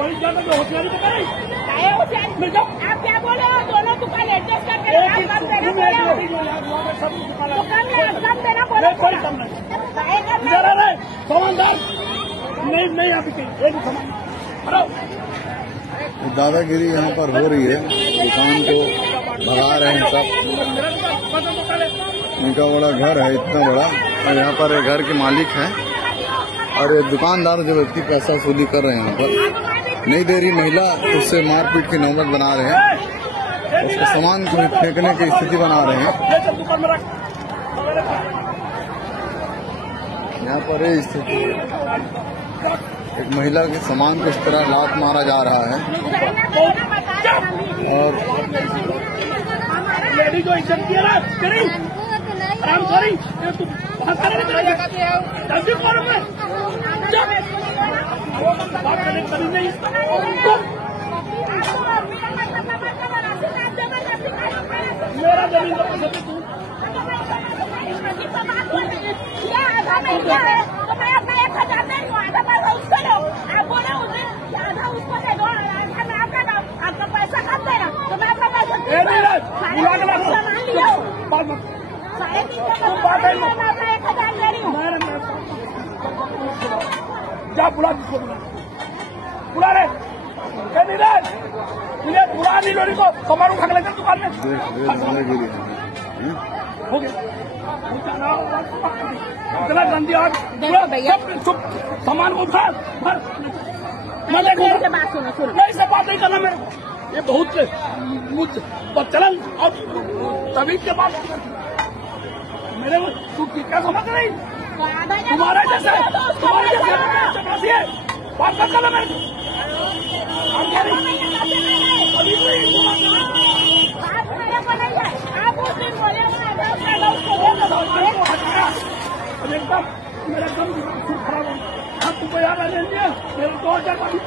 Police ज्यादा जो होशियारी तो करे होशियारी आप क्या बोले हो? दोनों दुकान एडजस्ट करके कम देना बोले हो? दुकान में कम देना बोले सामानदार नहीं आप एक सामान दादागिरी यहाँ पर हो रही है। दुकान को भगा रहे हैं सब। इनका बड़ा घर है, इतना बड़ा, और यहाँ पर घर के मालिक हैं और ये दुकानदार जो व्यक्ति पैसा वसूली कर रहे हैं यहाँ पर, नहीं दे रही महिला, उससे मारपीट की नौबत बना रहे हैं, उसके सामान को फेंकने की स्थिति बना रहे हैं। यहाँ पर ये स्थिति है, एक महिला के सामान को इस तरह लात मारा जा रहा है और लेडी जो इज्जत किया ना तेरी आराम सॉरी तू बात करने जल्दी करो मैं बात करने कभी नहीं मेरा जमीन का पैसा तू आधा में क्या है तो मैं अपना 1000 दे दूँ, आधा पैसा उसको लो। आप बोले उसे आधा उसको दे दो, आधा मैं आपका दो, आपका पैसा कम देना तो मैं अपना पैसा सामान लिया हूँ 350 मैं अपना 1000 दे रही हूँ। जा बुला जिसको बुला रे तुझे बुला नहीं लोरी को सामान उठा के लेकर दुकान में हो गया इतना गंदी आग चुप सामान को उठा भर से बात सुनो नहीं से बात नहीं करना मेरे ये बहुत बदचलन और तमीज के बाद मेरे को तू क्या समझ रही तुम्हारे जैसे बात कर करना मेरे एकदम मेरा एकदम खराब हो हाँ तुमको याद आ जाएंगे मेरे 2000 का भी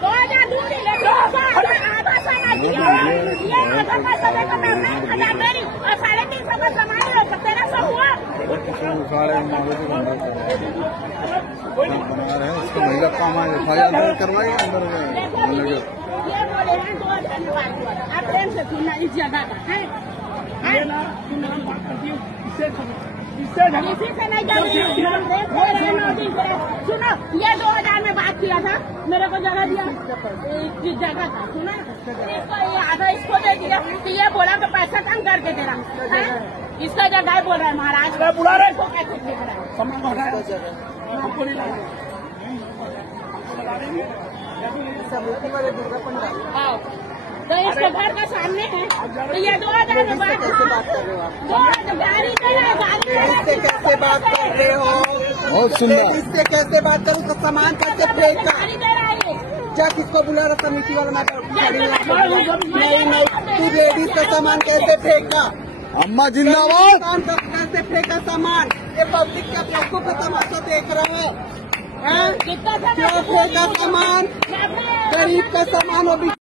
2000 दूर ही ले आधा सामान दिया आधा पैसा देकर मैं 1000 दे रही हूँ और 350 का सामान है तेरा सब हुआ उसको महिला काम आए FIR करवाएंगे अंदर में। ये बोले हैं 2000 में बात हुआ आप प्रेम से सुनना इस जगह का है इसी से नहीं जाती सुनो ये 2000 में बात किया था मेरे को जगह दिया इस जगह था सुना इसको ये आधा इसको दे दिया तो ये बोला कि पैसा कम करके दे रहा इसका जगह बोल रहा है महाराज बुला रहे को कैसे देख रहा है तो इसके घर का सामने है तो ये 2000 में बात कैसे बात कर रहे हो आप? गाड़ी इससे कैसे बात कर रहे हो? बहुत सुंदर। इससे कैसे बात करूँ तो सामान कैसे फेंका? गाड़ी दे रहा है क्या किसको बुला रहा कमेटी वाला? मैं नहीं तू लेडीज का सामान कैसे फेंका? अम्मा जिंदाबाद। कैसे फेंका सामान? ये पब्लिक क्या बेवकूफ का तमाशा देख रहा है? क्यों फेंका सामान? गरीब का सामान अभी